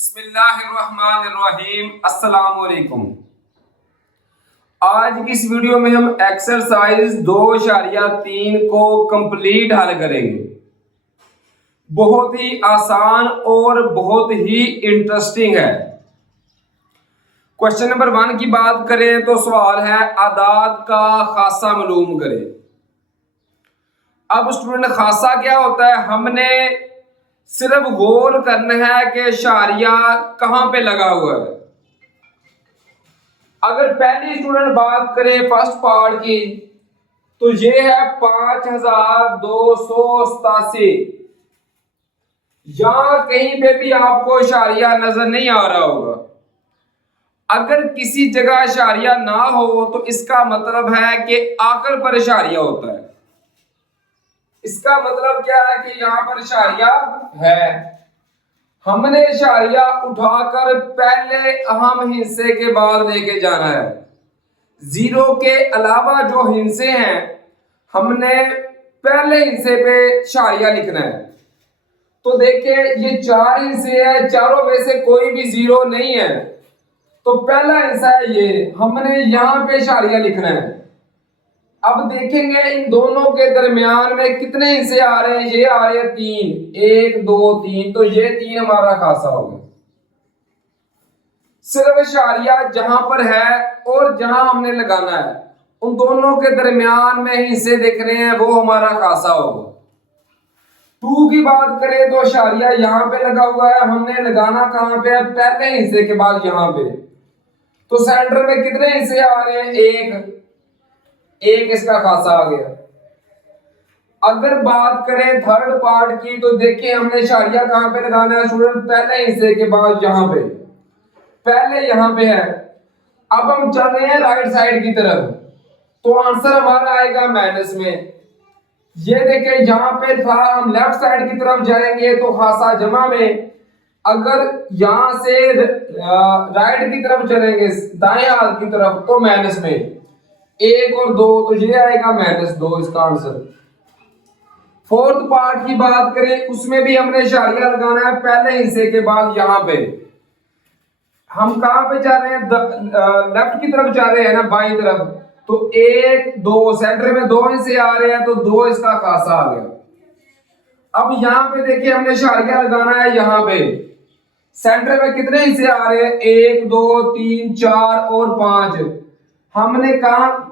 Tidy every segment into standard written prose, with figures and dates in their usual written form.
बिस्मिल्लाहिर्रहमानिर्रहीम। अस्सलाम वालेकुम। आज की इस वीडियो में हम एक्सरसाइज 2.3 को कंप्लीट हल करेंगे। बहुत ही आसान और बहुत ही इंटरेस्टिंग है। क्वेश्चन नंबर 1 की बात करें तो सवाल है आदाद का खासा मालूम करें। अब स्टूडेंट खासा क्या होता है, हमने सिर्फ गौर करना है कि शारिया कहां पे लगा हुआ है। अगर पहली स्टूडेंट बात करें फर्स्ट पार्ट की तो ये है 5287। यहां कहीं पे भी आपको इशारिया नजर नहीं आ रहा होगा। अगर किसी जगह इशारिया ना हो तो इसका मतलब है कि आखिर पर इशारिया होता है। इसका मतलब क्या है कि यहां पर इशारिया है। हमने इशारिया उठाकर पहले अहम हिस्से के बाद लेके जाना है। जीरो के अलावा जो हिस्से हैं हमने पहले हिस्से पे इशारिया लिखना है। तो देखिए ये 4 हिस्से हैं, चारों में से कोई भी जीरो नहीं है तो पहला हिस्सा है ये, हमने यहां पे इशारिया लिखना है। अब देखेंगे इन दोनों के दरमियान में कितने हिस्से आ रहे हैं, ये आ रहे हैं 3, 1 2 3, तो ये 3 हमारा खासा हो गया। सिर्फ इशारिया जहां पर है और जहां हमने लगाना है उन दोनों के दरमियान में हिस्से देखने हैं, वो हमारा खासा होगा। 2 की बात करें तो इशारिया यहां पे लगा हुआ है, हमने लगाना कहां पे है, पहले हिस्से के बाद यहां पे। तो सेंटर में कितने हिस्से आ रहे हैं, एक इसका खासा आ गया। अगर बात करें थर्ड पार्ट की तो देखिए हमने इशारिया कहां पे लगाना है स्टूडेंट, पहले हिस्से के बाद यहां पे, पहले यहां पे है। अब हम चल रहे हैं राइट साइड की तरफ तो आंसर हमारा आएगा माइनस में। ये देखिए यहां पे था, हम लेफ्ट साइड की तरफ जाएंगे तो खासा जमा में। अगर यहां से राइट की तरफ चलेंगे दाएं हाथ की तरफ तो माइनस में। 1 और 2 तो ये आएगा -2 इसका आंसर। फोर्थ पार्ट की बात करें उसमें भी हमने इशारिया लगाना है पहले हिस्से के बाद यहां पे। हम कहां पे जा रहे हैं, लेफ्ट की तरफ जा रहे हैं ना, बाईं तरफ। तो 1 2 सेंटर में 2 हिस्से आ रहे हैं तो 2 इसका खासा आ गया। अब यहां पे देखिए हमने इशारिया लगाना है यहां पे। सेंटर में कितने हिस्से आ रहे हैं, 1 2 3 4 और 5। हमने कहा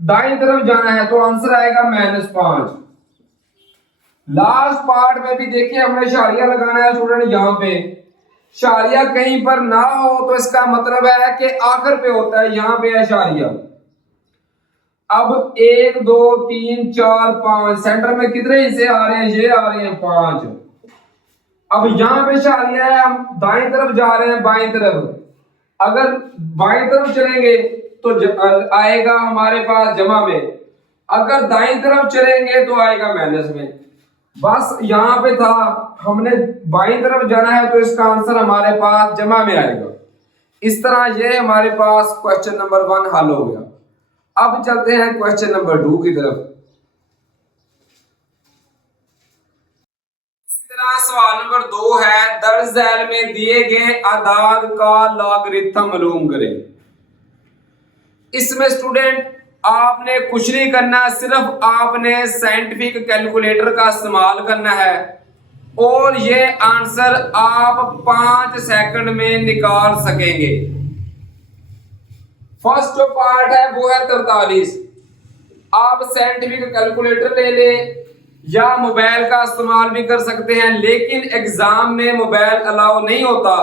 दाईं तरफ जाना है तो आंसर आएगा -5। लास्ट पार्ट में भी देखिए हमने इशारिया लगाना है स्टूडेंट यहां पे। इशारिया कहीं पर ना हो तो इसका मतलब है कि आखिर पे होता है, यहां पे है इशारिया। अब 1 2 3 4 5 सेंटर में कितने हिस्से आ रहे हैं, ये आ रहे हैं 5। अब यहां पे इशारिया है, हम दाईं तरफ जा रहे हैं बाईं तरफ। अगर बाईं तरफ चलेंगे तो आएगा हमारे पास जमा में, अगर दाईं तरफ चलेंगे तो आएगा माइनस में। बस यहां पे था, हमने बाईं तरफ जाना है तो इसका आंसर हमारे पास जमा में आएगा। इस तरह ये हमारे पास क्वेश्चन नंबर 1 हल हो गया। अब चलते हैं क्वेश्चन नंबर 2 की तरफ। इसी तरह सवाल नंबर 2 है दर्ज झैल में दिए गए आदाद का लॉगरिथम मालूम करें। इसमें स्टूडेंट आपने कुछ नहीं करना, सिर्फ आपने साइंटिफिक कैलकुलेटर का इस्तेमाल करना है और ये आंसर आप 5 सेकंड में निकाल सकेंगे। फर्स्ट जो पार्ट है वो है 43। आप साइंटिफिक कैलकुलेटर ले ले या मोबाइल का इस्तेमाल भी कर सकते हैं, लेकिन एग्जाम में मोबाइल अलाउ नहीं होता,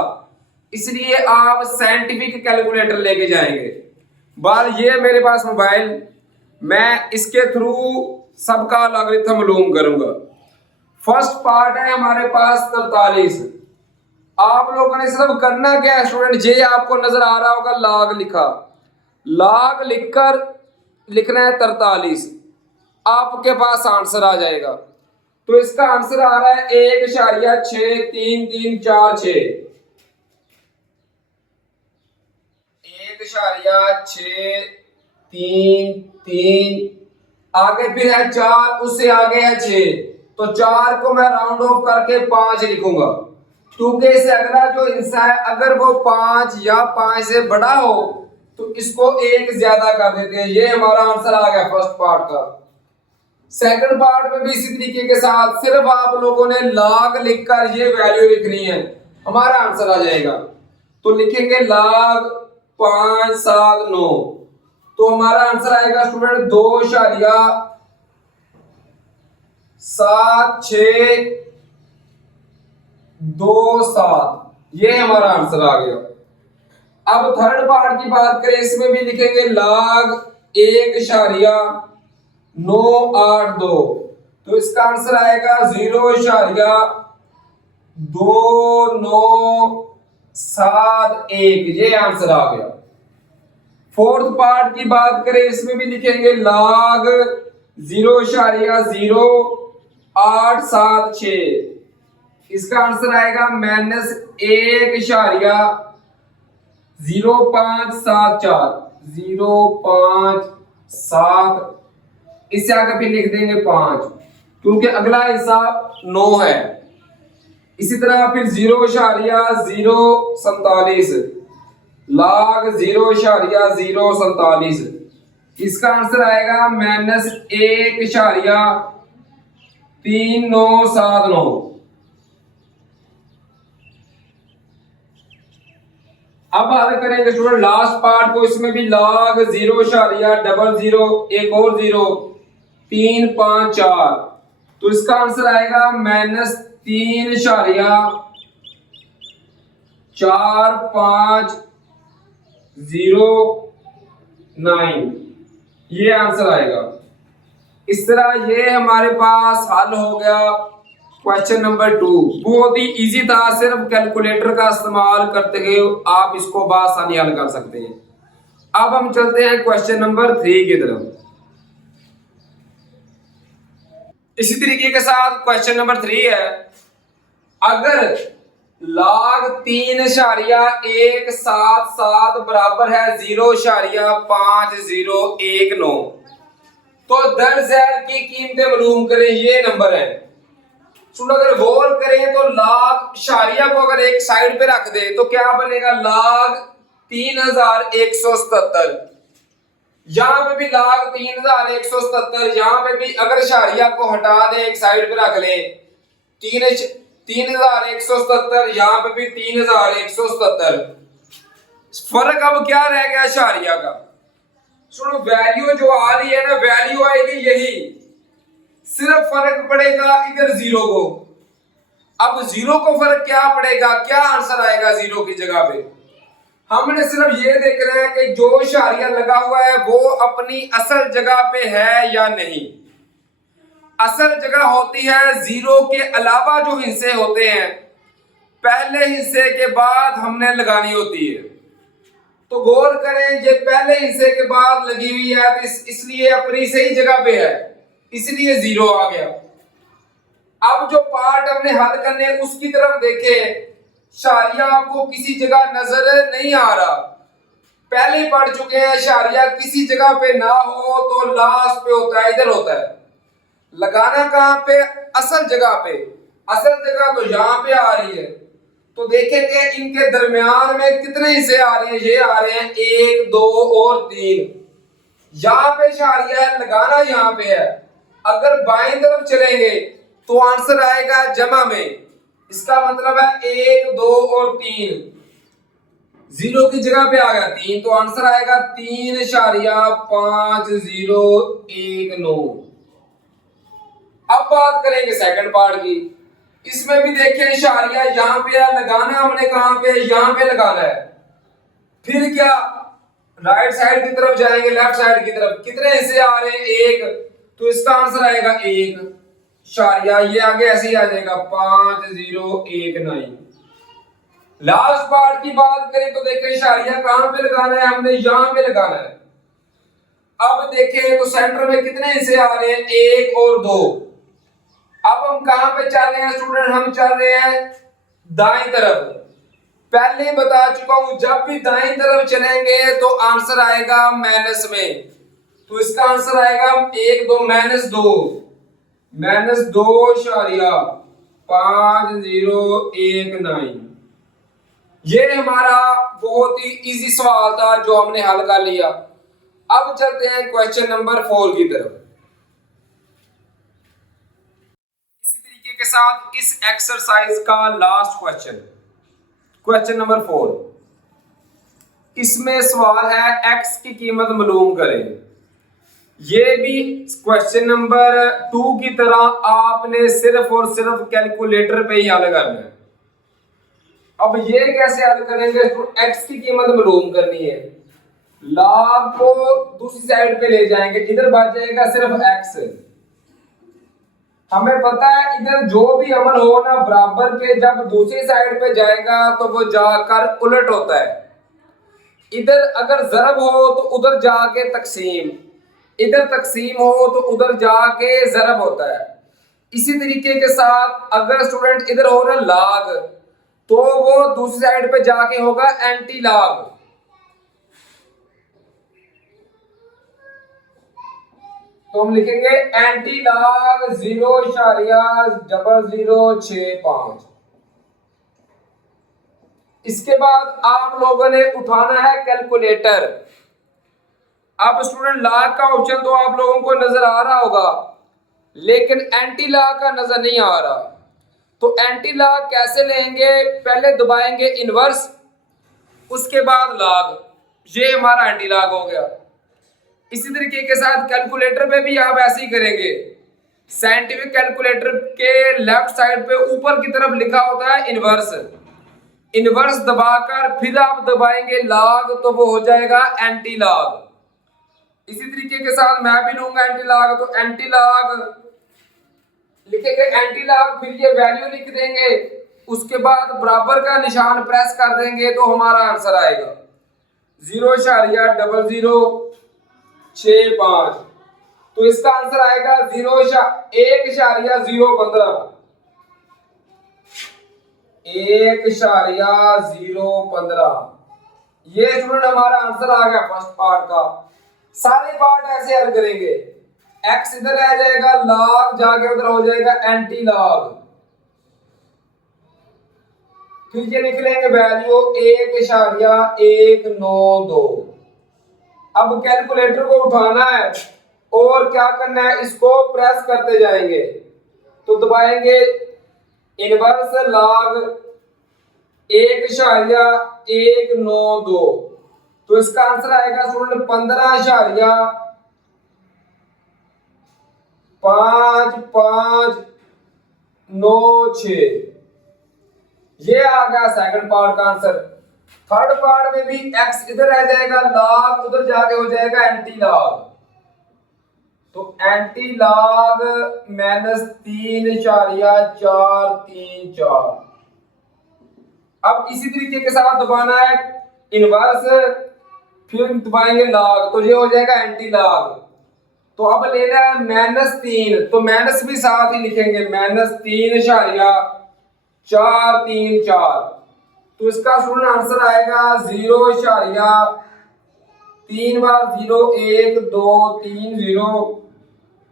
इसलिए आप साइंटिफिक कैलकुलेटर लेके जाएंगे। बार ये मेरे पास मोबाइल, मैं इसके थ्रू सबका लॉगरिथम मालूम करूंगा। फर्स्ट पार्ट है हमारे पास 43। आप लोगों ने सिर्फ करना क्या है स्टूडेंट, ये आपको नजर आ रहा होगा लॉग लिखा, लॉग लिखकर लिखना है 43, आपके पास आंसर आ जाएगा। तो इसका आंसर आ रहा है 1.6334 1.6333। आगे फिर है 4, उससे आगे है 6, तो 4 को मैं राउंड ऑफ करके 5 लिखूंगा। टू के से अगला जो हिस्सा है अगर वो 5 या 5 से बड़ा हो तो इसको एक ज्यादा कर देते हैं। ये हमारा आंसर आ गया फर्स्ट पार्ट का। सेकंड पार्ट में भी इसी तरीके के साथ सिर्फ आप लोगों ने log लिखकर ये वैल्यू लिखनी है, हमारा आंसर आ जाएगा। तो लिखेंगे log 5 7 9, तो हमारा आंसर आएगा स्टूडेंट 2.7627। ये हमारा आंसर आ गया। अब थर्ड पार्ट की बात करें, इसमें भी लिखेंगे log 1.982, तो इसका आंसर आएगा 0.2971। ये आंसर आ गया। फोर्थ पार्ट की बात करें, इसमें भी लिखेंगे log 0.0876, इसका आंसर आएगा -1.0574। इससे आगे फिर लिख देंगे 5 क्योंकि अगला हिस्सा 9 है। इसी तरह फिर 0.047, log 0.047, इसका आंसर आएगा -1.3979। अब बात करेंगे स्टूडेंट लास्ट पार्ट को, इसमें भी log 0.00 एक और 0 354, तो इसका आंसर आएगा -3.4509। ये आंसर आएगा। इस तरह ये हमारे पास हल हो गया क्वेश्चन नंबर 2। बहुत ही इजी था, सिर्फ कैलकुलेटर का इस्तेमाल करते हुए आप इसको बआसानी हल कर सकते हैं। अब हम चलते हैं क्वेश्चन नंबर 3 की तरफ। इसी तरीके के साथ क्वेश्चन नंबर 3 है, अगर log 3.177 बराबर है 0.5019, तो दर ज़ैद की कीमतें मालूम करें। ये नंबर है। सुनो, अगर गौर करें तो log शारिया को अगर एक साइड पे रख दे तो क्या बनेगा, log 3177। यहां पे भी log 3177, यहां पे भी अगर शारिया को हटा दे एक साइड पे रख ले 3177, यहां पे भी 3177। फर्क अब क्या रह गया शारिया का। सुनो, वैल्यू जो आ रही है ना, वैल्यू आएगी यही, सिर्फ फर्क पड़ेगा इधर 0 को। अब 0 को फर्क क्या पड़ेगा, क्या आंसर आएगा 0 की जगह पे। हमने सिर्फ ये देखना है कि जो इशारिया लगा हुआ है वो अपनी असल जगह पे है या नहीं। असल जगह होती है 0 के अलावा जो हिस्से होते हैं, पहले हिस्से के बाद हमने लगानी होती है। तो गौर करें, ये पहले हिस्से के बाद लगी हुई है, तो इसलिए अपनी सही जगह पे है, इसलिए 0 आ गया। अब जो पार्ट हमने हल करने हैं उसकी तरफ देखें, शारिया आपको किसी जगह नजर नहीं आ रहा, पहले ही पढ़ चुके हैं। शारिया किसी जगह पे ना हो तो लास्ट पे होता है, इधर होता है। लगाना कहां पे, असल जगह पे। असल जगह तो यहां पे आ रही है, तो देखेंगे इनके दरमियान में कितने हिस्से आ रहे हैं। ये आ रहे हैं 1 2 और 3। यहां पे शारिया है, लगाना यहां पे है। अगर बाएं तरफ चलेंगे तो आंसर आएगा जमा में, इसका मतलब है 1 2 और 3। 0 की जगह पे आ गया 3, तो आंसर आएगा 3.5019। अब बात करेंगे सेकंड पार्ट की। इसमें भी देखें इशारिया यहां पे है, लगाना हमने कहां पे, यहां पे लगाना है। फिर क्या, राइट साइड की तरफ जाएंगे, लेफ्ट साइड की तरफ, कितने हिस्से आ रहे हैं 1, तो इसका आंसर आएगा 1 इशारिया, ये आगे ऐसे ही आ जाएगा 5019। लास्ट पार्ट की बात करें तो देखें इशारिया कहां पे लगाना है, हमने यहां पे लगाना है। अब देखें तो सेंटर में कितने हिस्से आ रहे हैं, 1 और 2। अब हम कहां पे चल रहे हैं स्टूडेंट, हम चल रहे हैं दाएं तरफ। पहले ही बता चुका हूं, जब भी दाएं तरफ चलेंगे तो आंसर आएगा माइनस में, तो इसका आंसर आएगा 1 2 -2 -2 इशारिया 5019। ये हमारा बहुत ही इजी सवाल था जो हमने हल कर लिया। अब चलते हैं क्वेश्चन नंबर 4 की तरफ। इसी तरीके के साथ इस एक्सरसाइज का लास्ट क्वेश्चन नंबर 4। इसमें सवाल है एक्स की कीमत मालूम करें। ये भी क्वेश्चन नंबर 2 की तरह आपने सिर्फ और सिर्फ कैलकुलेटर पे ही हल करना है। अब ये कैसे हल करेंगे? तो एक्स की कीमत मालूम करनी है, लॉग को दूसरी साइड पे ले जाएंगे, इधर बच जाएगा सिर्फ एक्स। हमें पता है इधर जो भी अमल हो ना बराबर के, जब दूसरी साइड पे जाएगा तो वो जाकर उलट होता है। इधर अगर ज़रब हो तो उधर जाके तकसीम, इधर तकसीम हो तो उधर जाके ज़रब होता है। इसी तरीके के साथ अगर स्टूडेंट इधर हो ना लाग, तो वो दूसरी साइड पे जाके होगा एंटी लाग। तो हम लिखेंगे एंटी लाग 0.0065। इसके बाद आप लोगों ने उठाना है कैलकुलेटर। अब स्टूडेंट लाग का ऑप्शन तो आप लोगों को नजर आ रहा होगा, लेकिन एंटी लाग का नजर नहीं आ रहा। तो एंटी लाग कैसे लेंगे? पहले दबाएंगे इनवर्स, उसके बाद लाग। ये हमारा एंटी लाग हो गया। इसी तरीके के साथ कैलकुलेटर पे भी आप ऐसे ही करेंगे। साइंटिफिक कैलकुलेटर के लेफ्ट साइड पे ऊपर की तरफ लिखा होता है इनवर्स। इनवर्स दबाकर फिर आप दबाएंगे लाग, तो वो हो जाएगा एंटी लाग। इसी तरीके के साथ मैं भी लूंगा एंटी लाग, तो एंटी लाग लिखेंगे एंटी लाग, फिर ये वैल्यू लिख देंगे, उसके बाद बराबर का निशान प्रेस कर देंगे तो हमारा आंसर आएगा 0.0065। तो इसका आंसर आएगा 1.015। 1.015 ये स्टूडेंट हमारा आंसर आ गया फर्स्ट पार्ट का। सारे पार्ट ऐसे हल करेंगे, एक्स इधर रह जाएगा, लॉग जाके उधर हो जाएगा एंटी लॉग, फिर ये निकलेंगे वैल्यू 1.192। अब कैलकुलेटर को उठाना है और क्या करना है, इसको प्रेस करते जाएंगे। तो दबाएंगे इनवर्स लॉग 1.192, तो इसका आंसर आएगा स्टूडेंट 15.5596। ये आ गया सेकंड पार्ट का आंसर। थर्ड पार्ट में भी एक्स इधर रह जाएगा, लॉग उधर जाके हो जाएगा एंटी लॉग। तो एंटी लॉग -3.434। अब इसी तरीके के साथ दबाना है इनवर्स, फिर दबाएंगे लॉग, तो ये हो जाएगा एंटी लॉग। तो अब लेना है -3, तो माइनस भी साथ ही लिखेंगे, -3.434। तो इसका स्टूडेंट आंसर आएगा 0.3 बार 0 1 2 3 0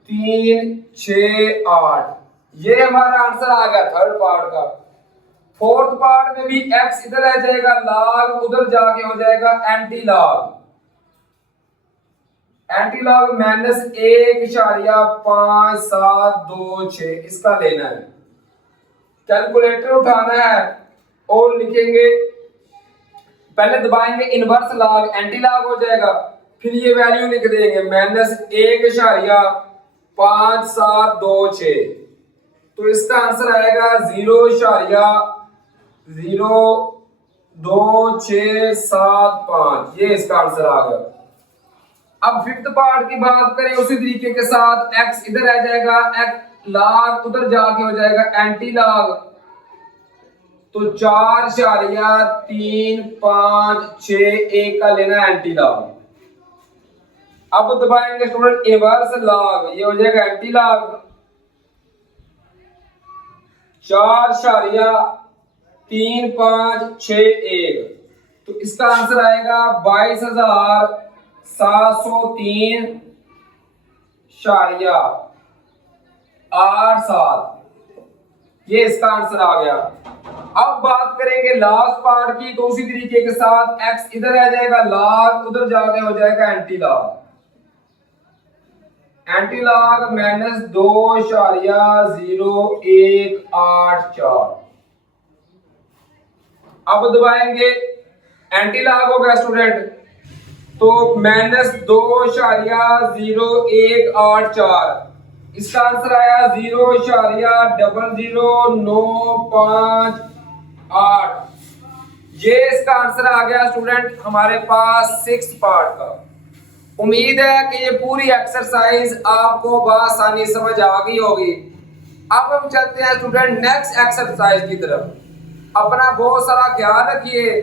3 6 8। ये हमारा आंसर आ गया थर्ड पार्ट का। फोर्थ पार्ट में भी एक्स इधर रह जाएगा, लॉग उधर जाके हो जाएगा एंटी लॉग। एंटी लॉग -1.5726 इसका लेना है। कैलकुलेटर उठाना है और लिखेंगे, पहले दबाएंगे इनवर्स लॉग, एंटी लॉग हो जाएगा, फिर ये वैल्यू लिख देंगे -1.5726। तो इसका आंसर आएगा 0.02675। ये इसका आंसर आ गया। अब फिफ्थ पार्ट की बात करें, उसी तरीके के साथ एक्स इधर रह जाएगा, एक्स लॉग उधर जाके हो जाएगा एंटी लॉग, तो 4.3561 का लेना एंटी लॉग। अब दबाएंगे स्टूडेंट इनवर्स लॉग, ये हो जाएगा एंटी लॉग 4.3561। तो इसका आंसर आएगा 22,703.87। ये इसका आंसर आ गया। अब बात करेंगे लास्ट पार्ट की, तो उसी तरीके के साथ x इधर आ जाएगा log, उधर जाके हो जाएगा एंटी लॉग। Anti log -2.0184। अब दबाएंगे, एंटी लॉग हो गया स्टूडेंट, तो -2.0184, इसका आंसर आया 0.00958। ये इसका आंसर आ गया स्टूडेंट हमारे पास 6 पार्ट का। उम्मीद है कि ये पूरी एक्सरसाइज आपको बआसानी समझ आ गई होगी। अब हम चलते हैं स्टूडेंट नेक्स्ट एक्सरसाइज की तरफ। अपना बहुत सारा ख्याल रखिए,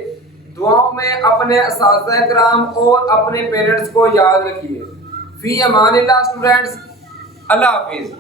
दुआओं में अपने उस्ताद कराम और अपने पेरेंट्स को याद रखिए। फी अमानिल्लाह स्टूडेंट्स, अल्लाह हाफिज।